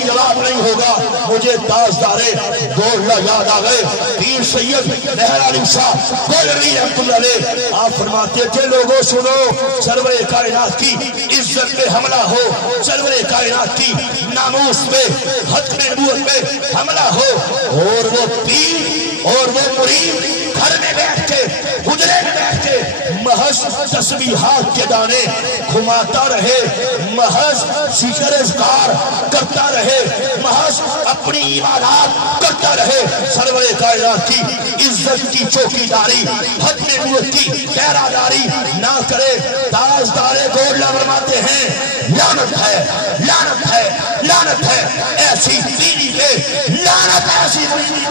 یہی جواب نہیں ہوگا، مجھے تاجدارے گولڈا یاد آ گئے۔ پیر سید مہر علی شاہ گولڑی رحمۃ اللہ علیہ، آپ فرماتے تھے لوگوں سنو، سرور کائنات کی عزت پہ حملہ ہو، سرور کائنات کی ناموس پہ ختم نبوت پہ حملہ ہو، اور وہ پیر اور وہ مرید گھر میں بیٹھ کے حجرے میں بیٹھ کے محض تسبیحات کے دانے گھماتا رہے، محض ذکر اذکار کرتا رہے، محض اپنی عبادات کرتا رہے، سرور کائنات کی عزت کی چوکی داری ختم نبوت کی پہرہ داری نہ کرے، تاجدار گولڈا فرماتے ہیں لعنت ہے، لعنت ہے، لعنت ہے ایسی پیری پہ، لعنت ایسی پیری پہ۔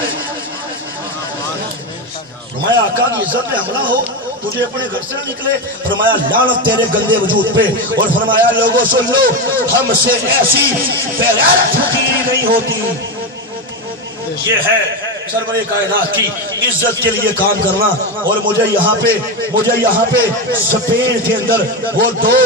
فرمایا آقا کی عزت پہ حملہ ہو، تجھے اپنے گھر سے نکلے، فرمایا لعنت تیرے گندے وجود پہ، اور فرمایا لوگوں سن لو، ہم سے ایسی بغیرت فقیری نہیں ہوتی۔ یہ ہے سرور کائنات کی عزت کے لیے کام کرنا۔ اور مجھے یہاں پہ سپین کے اندر وہ دو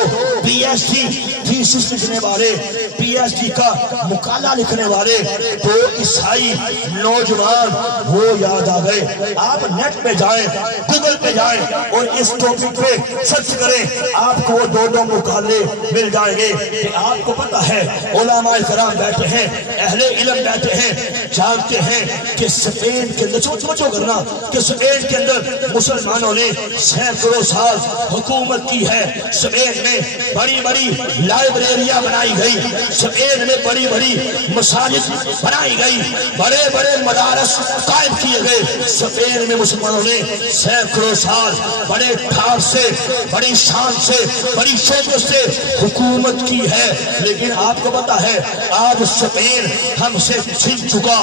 پی ایچ ڈی تھیسس لکھنے والے، پی ایچ ڈی کا مقالہ لکھنے والے دو عیسائی نوجوان وہ یاد آ گئے۔ آپ نیٹ پہ جائیں، گوگل پہ جائیں اور اس ٹاپک پہ سرچ کریں، آپ کو وہ دو مقالے مل جائیں گے کہ آپ کو پتہ ہے علماء کرام بیٹھے ہیں، اہل علم بیٹھے ہیں، جانتے ہیں کہ سپین کے اندر سوچو کرنا کہ سپین کے اندر مسلمانوں نے سینکڑوں سال حکومت کی ہے، سپین میں بڑی بڑی لائبریریاں بنائی گئی، سپین میں بڑی بڑی مساجد بنائی گئی، بڑے بڑے مدارس قائم کیے گئے، سپین میں مسلمانوں نے سینکڑوں سال بڑے ٹھار سے، بڑی شان سے، بڑی شوق سے حکومت کی ہے۔ لیکن آپ کو پتا ہے آج سپین ہم سے چھن چکا،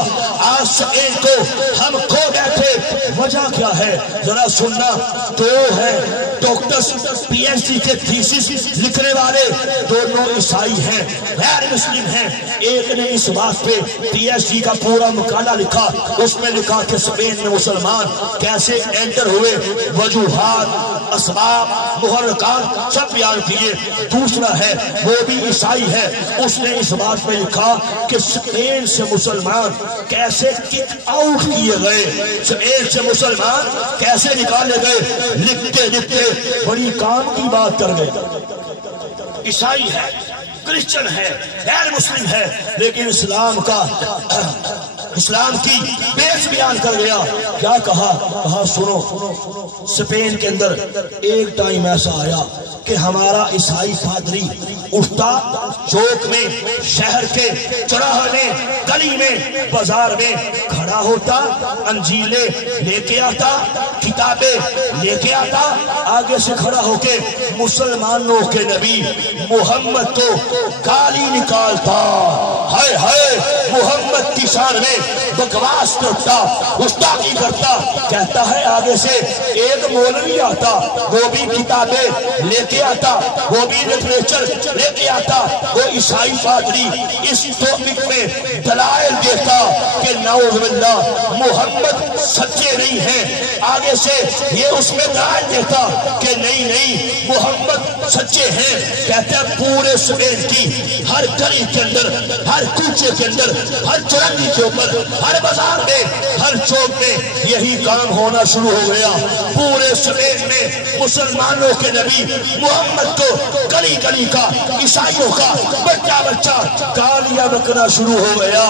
آج سپین کو ہم کھو بیٹھے، وجہ کیا ہے ذرا سننا۔ دو ہے ڈاکٹرز پی ایچ ڈی کے تھیسس لکھنے والے، دونوں عیسائی ہیں، غیر مسلم ہیں۔ ایک نے اس بات پہ پی ایچ ڈی کا پورا مقالہ لکھا، اس میں لکھا کہ سپین میں مسلمان کیسے انٹر ہوئے، وجوہات، اسباب، محرکات سب بیان کیے۔ دوسرا ہے وہ بھی عیسائی ہے، اس نے اس بات پہ لکھا کہ سپین سے مسلمان کیسے کک آؤٹ کیے گئے، سپین سے مسلمان کیسے نکالے گئے، لکھتے لکھتے بڑی کام کی بات کر گئے۔ عیسائی ہے، کرسچن ہے، غیر مسلم ہے، لیکن اسلام کی بیس بیان کر گیا۔ کیا کہا سنو، سپین کے اندر ایک ٹائم ایسا آیا کہ ہمارا عیسائی پادری اٹھتا، چوک میں، شہر کے چوراہے میں، گلی میں، بازار میں کھڑا ہوتا، انجیلیں لے کے آتا، کتابیں لے کے آتا، آگے سے کھڑا ہو کے مسلمانوں کے نبی محمد کو گالی نکالتا، ہائے ہائے محمد کی شان میں بکواس کرتا، گستاخی کرتا۔ کہتا ہے آگے سے ایک مولوی آتا، وہ بھی کتابیں لے کے آتا، وہ بھی لٹریچر لے کے آتا، وہ عیسائی پادری اس ٹاپک میں دلائل دیتا کہ نعوذ باللہ محمد سچے نہیں ہیں، آگے سے یہ اس میں دلائل دیتا کہ نہیں محمد سچے ہیں۔ کہتے ہیں پورے سپین کی ہر گلی کے اندر، ہر کوچے کے اندر، ہر چرنگی کے اوپر، ہر بازار میں، ہر چوک میں یہی کام ہونا شروع ہو گیا۔ پورے سپین میں مسلمانوں کے نبی محمد کو گلی گلی کا، عیسائیوں کا بچہ بچہ گالیاں بکنا شروع ہو گیا۔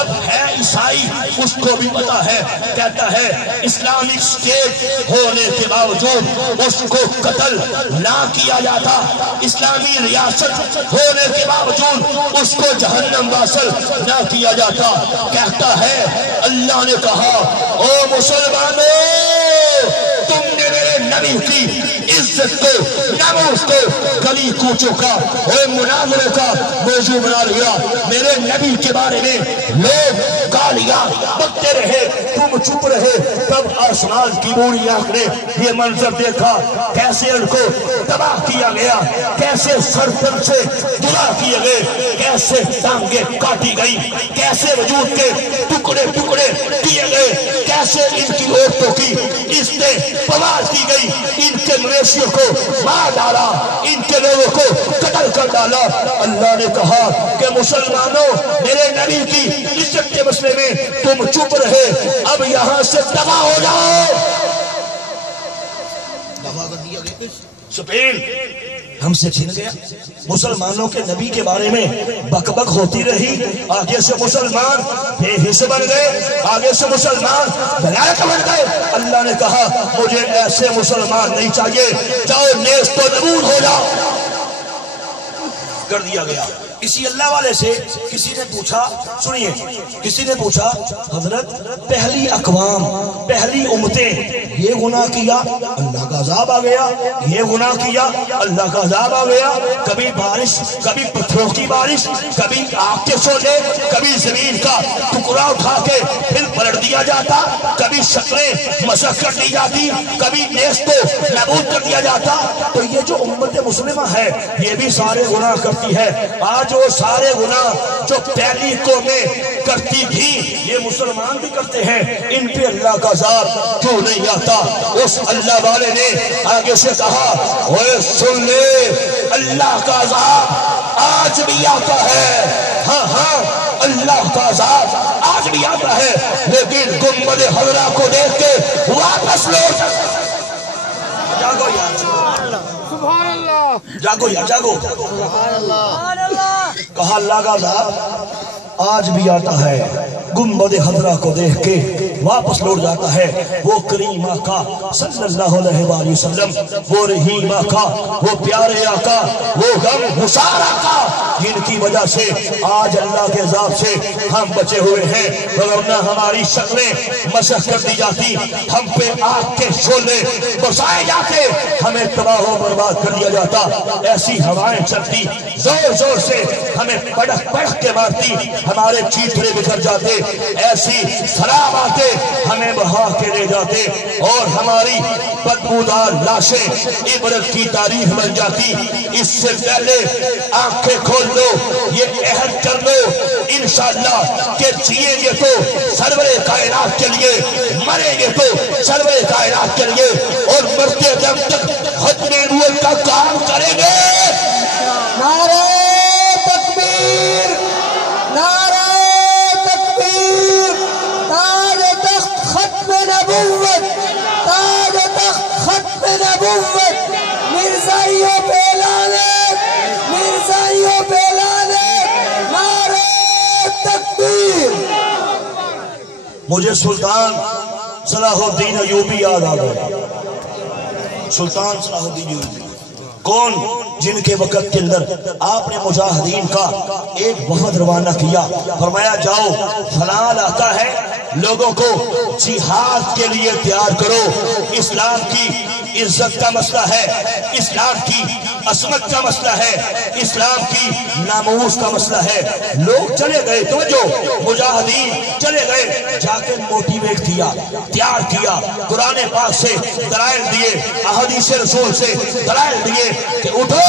اب ہے عیسائی، اس کو بھی پتا ہے، کہتا ہے اسلامک اسٹیٹ ہونے کے باوجود اس کو قتل نہ کیا جاتا، اسلامی ریاست ہونے کے باوجود اس کو جہنم واصل نہ کیا جاتا۔ کہتا ہے اللہ نے کہا او مسلمانوں، تم نے میرے نبی کی عزت کو، ناموس کو گلی کوچوں کا اور مناظرے کا موضوع بنا لیا۔ میرے نبی کے بارے میں لوگ گالیاں بکتے رہے، تم چپ رہے۔ تب آسمان کی بوڑھی آنکھ نے یہ منظر دیکھا، کیسے ان کو تباہ کیا گیا، کیسے سر پر سے دلا کیے گئے، کیسے ٹانگیں کاٹی گئی، کیسے وجود کے ٹکڑے ٹکڑے کیے گئے، کیسے ان کی عورتوں کی عزتیں پامال کی گئی۔ گئی، ان کے مویشیوں کو مار ڈالا، ان کے لوگوں کو قتل کر ڈالا۔ اللہ نے کہا کہ مسلمانوں میرے نبی کی عزت کے مسئلے میں تم چپ رہے، اب یہاں سے دفع ہو جاؤ۔ دفع کر دیا گیا۔ اسپین ہم سے چھن گیا۔ مسلمانوں کے نبی کے بارے میں بک بک ہوتی رہی، آگے سے مسلمان بے حس بن گئے، آگے سے مسلمان بلایت بن گئے۔ اللہ نے کہا مجھے ایسے مسلمان نہیں چاہیے، جاؤ نیست و نبود ہو جاؤ۔ کر دیا گیا۔ اسی اللہ والے سے کسی نے پوچھا، سنیے، کسی نے پوچھا حضرت پہلی اقوام، پہلی امتیں یہ گناہ کیا اللہ کا عذاب آ گیا، یہ گناہ کیا اللہ کا عذاب آ گیا، کبھی بارش، کبھی پتھروں کی بارش، کبھی آگ کے شعلے، کبھی زمین کا ٹکڑا اٹھا کے پھر پلٹ دیا جاتا، کبھی شکلیں مسخ کر دی جاتی، کبھی نیست کو نابود کر دیا جاتا۔ تو یہ جو امت مسلمہ ہے یہ بھی سارے گناہ کرتی ہے۔ آج وہ سارے گناہ جو پہلی قومیں کرتی تھی یہ مسلمان بھی کرتے ہیں، ان پہ اللہ کا عذاب کیوں نہیں آتا؟ اس اللہ والے نے آگے سے کہا اوے سن لے، اللہ کا عذاب آج بھی آتا ہے، ہاں ہاں اللہ کا عذاب آج بھی آتا ہے، لیکن گنبد خضرا کو دیکھ کے واپس لوٹ جاگو یار، سبحان اللہ، جاگو یار، جاگو۔ سبحان اللہ۔ کہا اللہ کا عذاب آج بھی آتا ہے، گنبد خضرا کو دیکھ کے واپس لوٹ جاتا ہے۔ وہ کریم آقا صلی اللہ علیہ وآلہ وسلم، وہ رحیم آقا، وہ پیارے آقا، وہ غم گسار آقا، جن کی وجہ سے آج اللہ کے عذاب سے ہم بچے ہوئے ہیں، ورنہ ہماری شکلیں مسخ کر دی جاتی، ہم پہ آگ کے شعلے برسائے جاتے، ہمیں تباہ و برباد کر دیا جاتا۔ ایسی ہوائیں چلتی زور زور سے ہمیں پڑک پڑک کے مارتی، ہمارے چیتڑے بکھر جاتے، ایسی سلام آتے ہمیں بہا کے لے جاتے، اور ہماری بدبودار لاشیں عبرت کی تاریخ بن جاتی۔ اس سے پہلے آنکھیں کھول لو، یہ عہد کر لو انشاءاللہ کہ جیئیں گے تو سرور کائنات کے لیے، مریں گے تو سرور کائنات کے لیے، اور مرتے دم تک ختم نبوت کا کام کریں گے۔ نعرہ تکبیر، نعرہ تکبیر، تاج تخت ختم نبوت، تاج تخت ختم نبوت، مرزائیوں پہ لعنت، مرزائیوں پہ لعنت، نعرہ تکبیر۔ مجھے سلطان صلاح الدین ایوبی یاد آ گئے۔ سلطان صلاح الدین ایوبی کون؟ جن کے وقت کے اندر آپ نے مجاہدین کا ایک وفد روانہ کیا، فرمایا جاؤ فلاں علاقہ ہے، لوگوں کو جہاد کے لیے تیار کرو، اسلام کی عزت کا مسئلہ ہے، اسلام کی عصمت کا مسئلہ ہے، اسلام کی ناموس کا مسئلہ ہے۔ لوگ چلے گئے، توجہ، مجاہدین چلے گئے، جا کے موٹیویٹ کیا، تیار کیا، قرآن پاک سے دلائل دیے، احادیث رسول سے دلائل دیے کہ اٹھو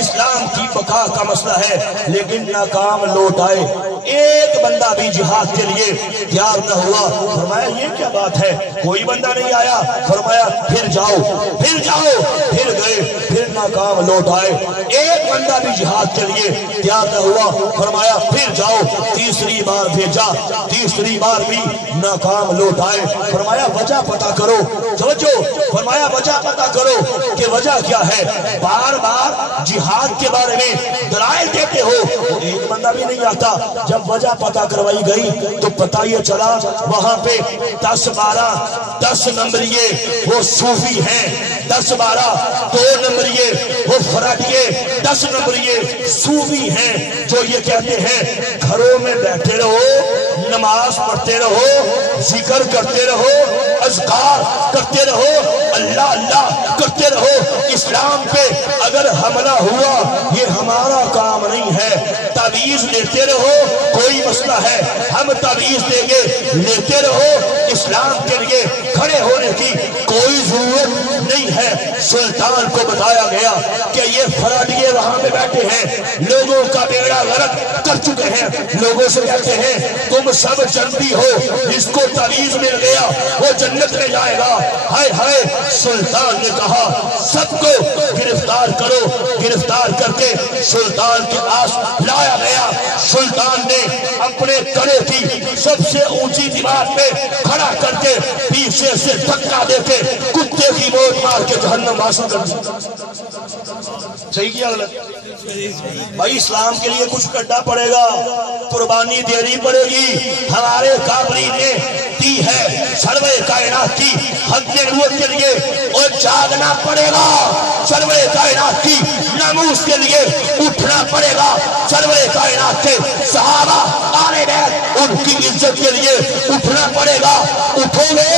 اسلام کی بقا کا مسئلہ ہے، لیکن ناکام لوٹ آئے، ایک بندہ بھی جہاد کے لیے تیار نہ ہوا۔ فرمایا یہ کیا بات ہے، کوئی بندہ نہیں آیا؟ فرمایا پھر جاؤ، پھر جاؤ، پھر گئے، پھر ناکام لوٹ آئے، ایک بندہ بھی جہاد کے لیے تیار نہ ہوا۔ فرمایا پھر جاؤ، تیسری بار بھیجا، تیسری بار بھی ناکام لوٹ آئے۔ فرمایا وجہ پتہ کرو، سمجھو، فرمایا وجہ پتہ کرو کہ وجہ کیا ہے، بار بار جہاد کے بارے میں دلائل دیتے ہو، ایک بندہ بھی نہیں آتا۔ جب وجہ پتہ کروائی گئی تو پتہ یہ چلا وہاں پہ 10 نمبریے وہ صوفی ہیں، 2 نمبریے وہ فرادیے، 10 نمبریے صوفی ہیں جو یہ کہتے ہیں گھروں میں بیٹھے رہو، نماز پڑھتے رہو، ذکر کرتے رہو، اذکار کرتے رہو، اللہ اللہ کرتے رہو، اسلام پہ اگر حملہ ہوا یہ ہمارا کام نہیں ہے، تعویذ لیتے رہو، کوئی کوئی مسئلہ ہے ہم تعویذ دیں گے، لیتے رہو، اسلام کے لیے کھڑے ہونے کی کوئی ضرورت نہیں ہے۔ سلطان کو بتایا گیا کہ یہ فراڈیے وہاں پہ بیٹھے ہیں، لوگوں کا بیڑا غرق کر چکے ہیں، لوگوں سے کہتے ہیں تم سب جنتی ہو، جس کو تعویذ مل گیا وہ جنت میں جائے گا۔ ہائے ہائے، سلطان نے کہا سب کو گرفتار کرو، گرفتار کر کے سلطان کے پاس لایا گیا۔ سلطان نے اپنے کڑے کی سب سے اونچی دیوار پہ کھڑا کر کے پیچھے سے دھکا دے کے کتے کی موت مار کے جہنم حاصل کر دی۔ صحیح کیا غلط؟ بھائی اسلام کے لیے کچھ کرنا پڑے گا، قربانی دینی پڑے گی۔ ہمارے کابری نے دی ہے سروے کائنات کی حق نبوت کے لیے، اور جاگنا پڑے گا سروے کائنات کی ناموس کے لیے، اٹھنا پڑے گا سروے کائنات کے صحابہ آل بیت ان کی عزت کے لیے، اٹھنا پڑے گا۔ اٹھو گے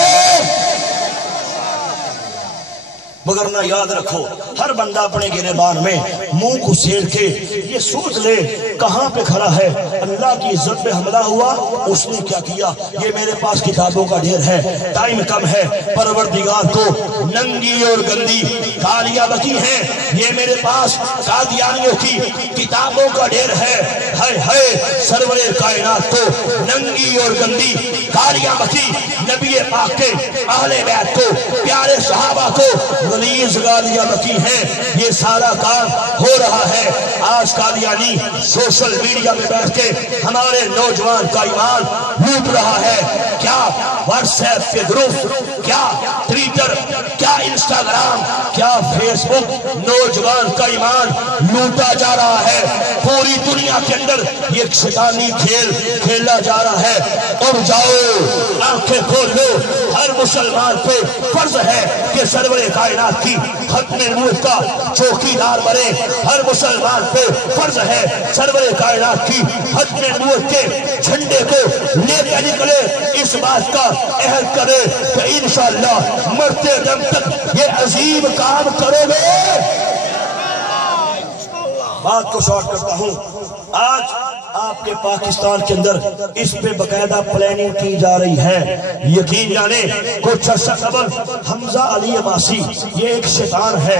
مگر نہ یاد رکھو ہر بندہ اپنے گریبان میں منہ گھسیڑ کے یہ سوچ لے کہاں پہ کھڑا ہے، اللہ کی عزت پہ حملہ ہوا اس نے کیا کیا۔ یہ میرے پاس کتابوں کا ڈھیر ہے، ٹائم کم ہے، پروردگار کو ننگی اور گندی گالیاں بکی ہیں۔ یہ میرے پاس قادیانیوں کی کتابوں کا ڈھیر ہے، ہائے ہائے سرور کائنات کو ننگی اور گندی گالیاں بکی، نبی پاک کے اہل بیت کو، پیارے صحابہ کو غلیظ گالیاں بکی ہیں۔ یہ سارا کام ہو رہا ہے۔ آج قادیانی سوشل میڈیا پہ بیٹھ کے ہمارے نوجوان کا ایمان لوٹ رہا ہے۔ کیا واٹس ایپ کے گروپ، کیا ٹویٹر، کیا انسٹاگرام، کیا فیس بک، نوجوان کا ایمان لوٹا جا رہا ہے۔ پوری دنیا کے اندر یہ شیطانی کھیل کھیلا جا رہا ہے۔ اور جاؤ آنکھیں کھول لو، ہر مسلمان پہ فرض ہے کہ سرور کائنات کی ختم نبوت کا چوکی دار بنے۔ ہر مسلمان پہ فرض ہے سرور کائنات کی ختم نبوت کے جھنڈے کو لے کے نکلے، اس بات کا عہد کرے کہ انشاءاللہ مرتے دم تک یہ عظیم کام کرو گے۔ بات کو شارٹ کرتا ہوں، آج آپ کے پاکستان کے اندر اس پہ باقاعدہ پلاننگ کی جا رہی ہے۔ یقین جانے کچھ عرصہ قبل حمزہ علی عباسی، یہ ایک شیطان ہے،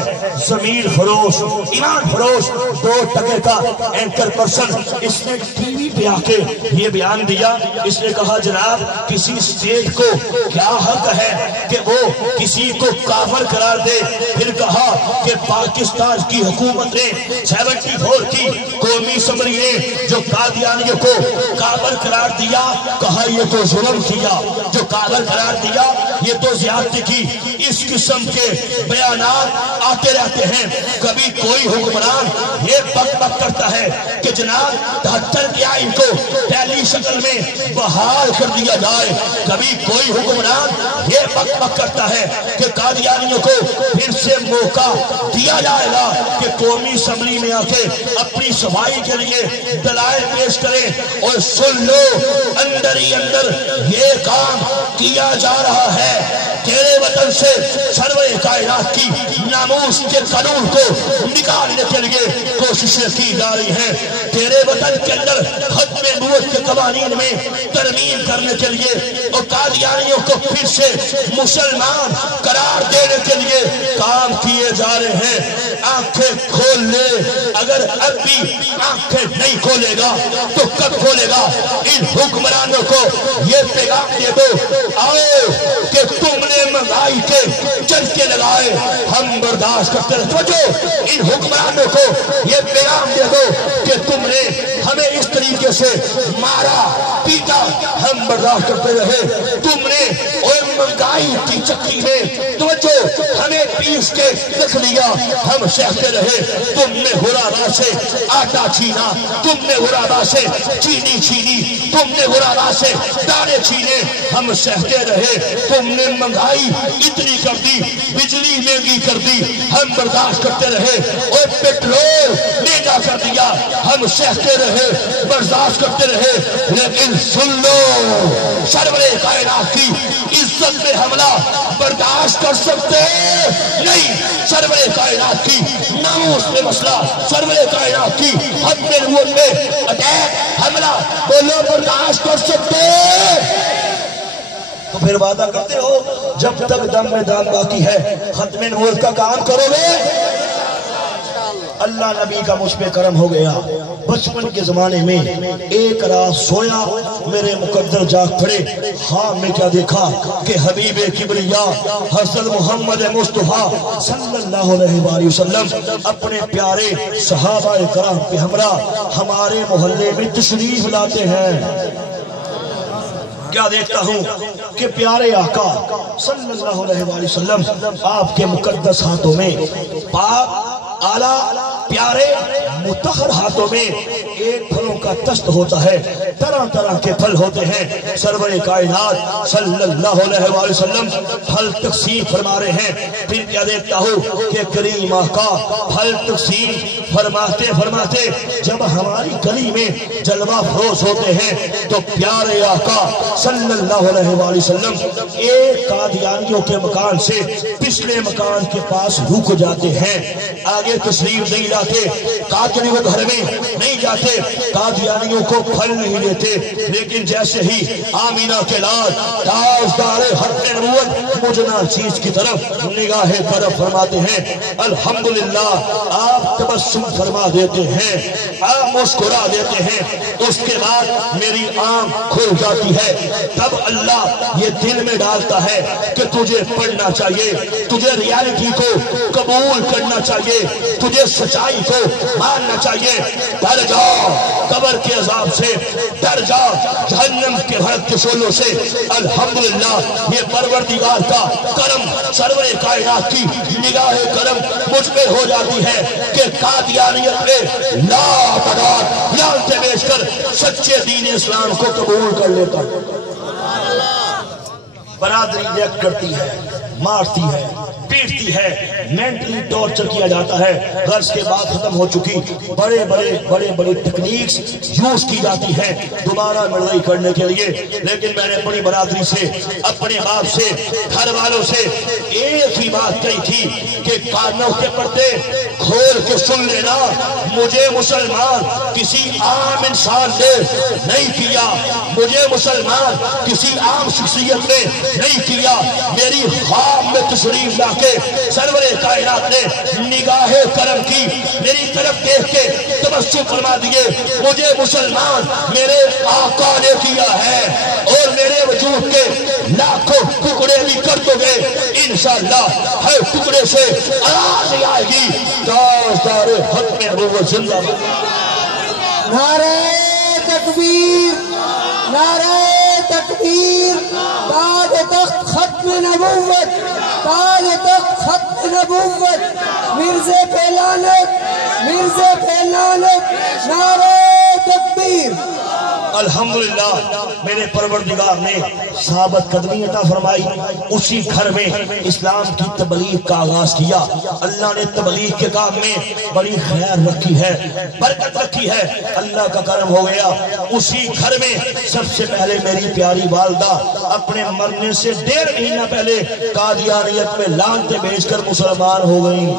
ضمیر فروش، ایمان فروش، 2 ٹکے کا اینکر پرسن، اس نے ٹی وی پہ آ کے یہ بیان دیا۔ اس نے کہا جناب کسی اسٹیٹ کو کیا حق ہے کہ وہ کسی کو کافر قرار دے۔ پھر کہا کہ پاکستان کی حکومت نے 74 کی قومی اسمبلی نے جو قادیانیوں کو کافر قرار دیا، کہا یہ تو ظلم کیا، جو کافر قرار دیا یہ تو زیادتی کی۔ اس قسم کے بیانات آتے رہتے ہیں۔ کبھی کوئی حکمران یہ بک بک کرتا ہے کہ جناب 73 کے آئین کو پہلی شکل میں بحال کر دیا جائے، کبھی کوئی حکمران یہ بک بک کرتا ہے کہ قادیانیوں کو پھر سے موقع دیا جائے گا کہ قومی اسمبلی میں آ کے اپنی صفائی کے لیے دلائل پیش کریں۔ اور سن لو اندر ہی اندر یہ کام کیا جا رہا ہے۔ تیرے وطن سے سرور کائنات کی ناموس کے قانون کو نکالنے کے لیے کوششیں کی جا رہی ہیں۔ تیرے وطن کے اندر ختم نبوت کے قوانین میں ترمیم کرنے کے لیے اور قادیانیوں کو پھر سے مسلمان قرار دینے کے لیے کام کیے جا رہے ہیں۔ آنکھیں کھول لے، اگر اب بھی آنکھیں نہیں کھولے گا تو کب کھولے گا؟ ان حکمرانوں کو یہ پیغام دے دو، آؤ کہ تم نے مہنگائی کے چرچے لگائے، ہم برداشت کرتے رہے۔ توجہ، ان حکمرانوں کو یہ پیغام دے دو کہ تم نے ہمیں اس طریقے سے مارا پیٹا، ہم برداشت کرتے رہے۔ تم نے اور مہنگائی کی چکی میں توجہ ہمیں پیس کے رکھ لیا، ہم سہتے رہے۔ تم نے غرابا سے آٹا چھینا، تم نے غرابا سے چینی چھینی، تم نے غرابا سے دانے چھینے، ہم سہتے رہے۔ تم نے مہنگائی اتنی کر دی، بجلی مہنگی کر دی، ہم برداشت کرتے رہے، اور پیٹرول مہنگا کر دیا، ہم سہتے رہے، برداشت کرتے رہے، لیکن سن لو سرور کائنات کی عزت میں حملہ برداشت کر سکتے نہیں، سرور کائنات کی ناموس میں مسئلہ، سرور کائنات کی حد میں نبوت میں اٹیک حملہ بولو برداشت کر سکتے؟ تو پھر وعدہ کرتے ہو جب تک دم میں دم باقی ہے ختم نبوت کا کام کرو گے؟ اللہ نبی کا مجھ پہ کرم ہو گیا، بچپن کے زمانے میں ایک رات سویا، میرے مقدر جاگ پڑے، ہاں میں کیا دیکھا کہ حبیب کبریا حضرت محمد مصطفیٰ صلی اللہ علیہ وآلہ وسلم اپنے پیارے صحابہ کرام پہ ہمراہ ہمارے محلے میں تشریف لاتے ہیں۔ کیا دیکھتا ہوں کہ پیارے آقا صلی اللہ علیہ وآلہ وسلم آپ کے مقدس ہاتھوں میں پاک آلہ پیارے مطہر ہاتھوں میں ایک پھلوں کا تست ہوتا ہے، طرح طرح کے پھل ہوتے ہیں، سرور کائنات صلی اللہ علیہ وآلہ وسلم پھل تقسیم فرما رہے ہیں۔ پھر کیا دیکھتا ہوں کہ کریم آقا پھل تقسیم فرماتے فرماتے جب ہماری گلی میں جلوہ فروز ہوتے ہیں تو پیارے آقا صلی اللہ علیہ وآلہ وسلم ایک قادیانیوں کے مکان سے پچھلے مکان کے پاس رک جاتے ہیں، آگے تشریف نہیں لاتے، قادیانیوں گھر میں نہیں جاتے، قادیانیوں کو پھل نہیں دیتے، لیکن جیسے ہی آمینہ کے لال تاجدار ختم نبوت مجنہ چیز کی طرف نگاہ طرف فرماتے ہیں، الحمدللہ آپ تبسم فرما دیتے ہیں، آپ مسکرا دیتے ہیں، اس کے بعد میری آنکھ کھل جاتی ہے، تب اللہ یہ دل میں ڈالتا ہے کہ تجھے پڑھنا چاہیے، تجھے ریالٹی کو قبول کرنا چاہیے، تجھے سچائی کو ماننا چاہیے، ڈر جاؤ قبر کے عذاب سے، ڈر جاؤ جہنم کے بھڑک کے شعلوں سے۔ الحمدللہ یہ پروردگار کا کرم، سرور کائنات کی نگاہ کرم مجھ پہ ہو جاتی ہے کہ قادیانیت میں لا تعداد لعنتیں بیچ کر سچے دین اسلام کو قبول کر لیتا ہے۔ برادری ریئیکٹ کرتی ہے، مارتی ہے، پیٹتی ہے، مینٹلی ٹارچر کیا جاتا ہے، غرض کے بعد ختم ہو چکی بڑے ٹیکنیکس یوز کی جاتی ہیں دوبارہ لڑائی کرنے کے لیے، لیکن میں نے بڑی برادری سے، اپنے باپ سے، گھر والوں سے ایک ہی بات کہی تھی کہ کانوں کے پردے کھول کے سن لینا، مجھے مسلمان کسی عام انسان نے نہیں کیا، مجھے مسلمان کسی عام شخصیت نے نہیں کیا، میری خواب میں تشریف لا کے سرور کائنات نے نگاہ کرم کی، میری طرف دیکھ کے تبسم فرما دیے، مجھے مسلمان میرے آقا نے کیا ہے، اور میرے وجود کے لاکھوں ٹکڑے بھی کر دو گے، انشاءاللہ ہر ٹکڑے سے آواز آئے گی تاجدار ختم نبوت زندہ باد۔ نعرہ تکبیر، نعرہ تکبیر، تاج تخت ختم نبوت، تاج تخت ختم نبوت، مرزے پہ لعنت، مرزے پہ لعنت، نعرہ تکبیر۔ الحمدللہ میرے پروردگار نے ثابت قدمی عطا فرمائی، اسی گھر میں اسلام کی تبلیغ کا آغاز کیا، اللہ نے تبلیغ کے کام میں بڑی خیر رکھی ہے، برکت رکھی ہے، اللہ کا کرم ہو گیا۔ اسی گھر میں سب سے پہلے میری پیاری والدہ اپنے مرنے سے 1.5 مہینہ پہلے قادیانیت میں لعنتیں بیچ کر مسلمان ہو گئیں،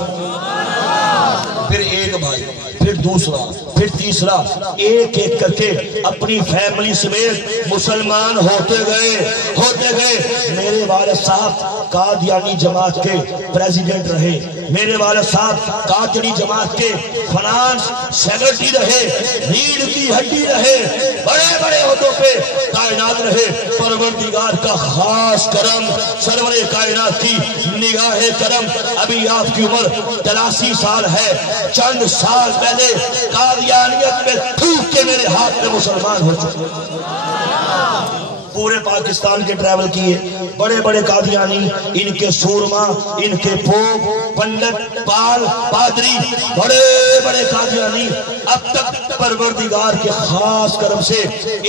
پھر ایک بھائی، پھر دوسرا، پھر تیسرا، ایک ایک کر کے اپنی فیملی سمیت مسلمان ہوتے گئے۔ میرے والد صاحب قادیانی جماعت کے پریزیڈنٹ رہے، میرے والد صاحب قادیانی جماعت کے فنانس سیکرٹری رہے، ریڑھ کی ہڈی رہے، بڑے بڑے عہدوں پہ کائنات رہے۔ پروردگار کا خاص کرم، سرور کائنات کی نگاہ کرم، ابھی آپ کی عمر 83 سال ہے، چند سال پہلے قادیانیت میں تھوک کے میرے ہاتھ میں مسلمان ہو چکے، پورے پاکستان کے ٹریول کیے، بڑے بڑے قادیانی، ان کے سورما، ان کے پوپ، پنڈت، پال، پادری، بڑے بڑے قادیانی اب تک پروردگار کے خاص کرم سے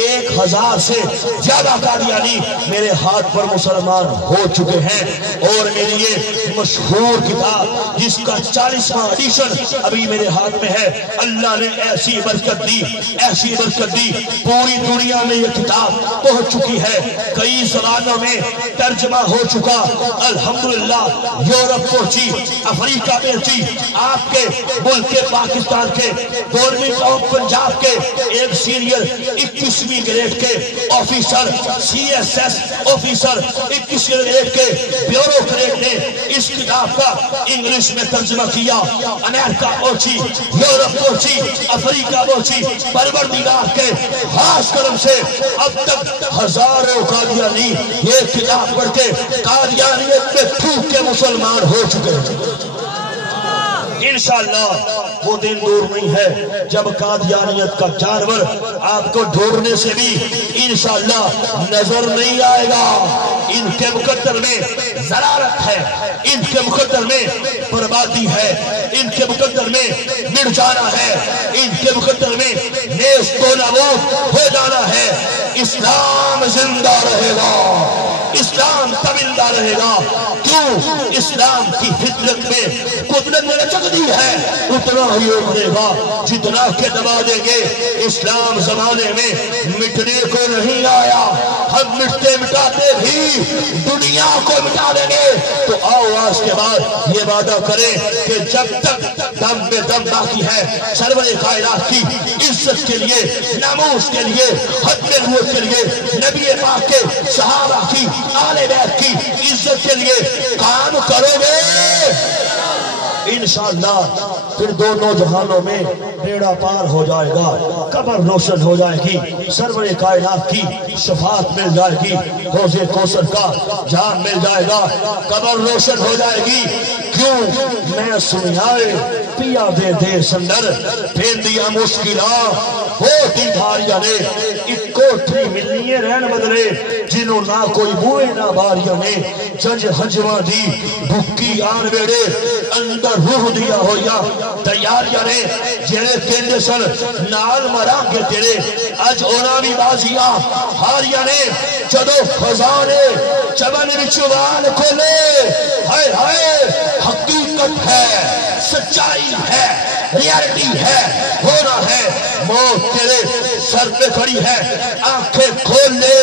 1000 سے زیادہ قادیانی میرے ہاتھ پر مسلمان ہو چکے ہیں، اور میری یہ مشہور کتاب جس کا 40واں ایڈیشن ابھی میرے ہاتھ میں ہے، اللہ نے ایسی برکت دی، ایسی برکت دی، پوری دنیا میں یہ کتاب پہنچ چکی ہے، کئی زبانوں میں ترجمہ ہو چکا، الحمدللہ یورپ پہنچی، افریقہ پہنچی، آپ کے ملک کے پاکستان کے گورنمنٹ آف پنجاب کے ایک سینئر 21ویں گریڈ کے آفیسر CSS آفیسر 21ویں گریڈ کے بیوروکریٹ نے اس کتاب کا انگلش میں ترجمہ کیا، امریکہ پہنچی، یورپ پہنچی، افریقہ پہنچی، پروردگار کے خاص کرم سے اب تک ہزاروں قادیانی یہ کتاب پڑھ کے قادیانیت میں تھوک کے مسلمان ہو چکے ہیں۔ انشاءاللہ وہ دن دور نہیں ہے جب قادیانیت کا جانور آپ کو ڈھونڈنے سے بھی انشاءاللہ نظر نہیں آئے گا۔ ان کے مقدر میں ضرارت ہے، ان کے مقدر میں بربادی ہے، ان کے مقدر میں مٹ جانا ہے، ان کے مقدر میں نیست و نابود ہو جانا ہے۔ اسلام زندہ رہے گا، اسلام تبندہ رہے گا، کیوں؟ اسلام کی فطرت میں قدرت نے لچک دی ہے، اتنا ہی ابھرے گا جتنا کہ دبا دیں گے۔ اسلام زمانے میں مٹنے کو نہیں آیا، ہم مٹتے مٹاتے بھی دنیا کو مٹا دیں گے۔ تو آؤ آج کے بعد یہ وعدہ کریں کہ جب تک دم میں دم باقی ہے سرور کائنات کی عزت کے لیے، ناموس کے لیے، ختم نبوت کے لیے، نبی پاک کے صحابہ کی، آل بیت کی عزت کے لیے کام کرو گے انشاءاللہ، پھر دونوں جہانوں میں بیڑا پار ہو جائے گا، قبر روشن ہو جائے گی، سرور کائنات کی شفاعت مل جائے گی، حوض کوثر کا جام مل جائے گا، قبر روشن ہو جائے گی۔ کیوں؟ میں سنیائے پیا دے دے سندر پھیندیا مشکلہ وہ دی بھاریا نے، ایک کوٹری ملنی رہن بدلے جنہوں نہ کوئی بوئے نہ باریا نے، جج حجوہ دی بھکی آن بیڑے اندر روح دیا ہویا، تیاریا نے جنہیں کہنے سن نال مران کے تیرے اج اونامی بازیا، ہاریا نے جدو خزانے چمن بچوان کھولے، ہائے ہائے حقیقت ہے، سچائی ہے، ریالٹی ہے، ہونا ہے، موت تیرے سر پہ کھڑی ہے، آنکھیں کھول لے،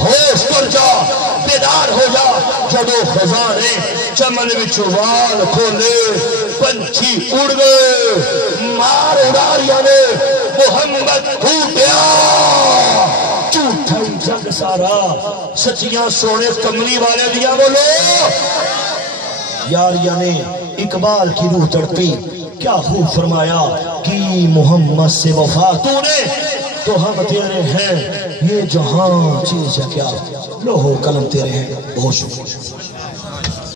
ہوش کر جا، بیدار ہو جا، جدو خزانے چمن بچوان کھولے، پنچھی اڑ گئے، مار اڑاریا نے محمد کھوٹیا، جھوٹائی جگ سارا، سچیاں سونے کملی والے دیا بولو۔ یاریا نے اقبال کی روح تڑپی، کیا خوب فرمایا کہ محمد سے وفا تو نے، تو ہم تیرے ہیں، یہ جہاں چیز ہے کیا، لوہو قلم تیرے ہیں۔ بہت شکریہ۔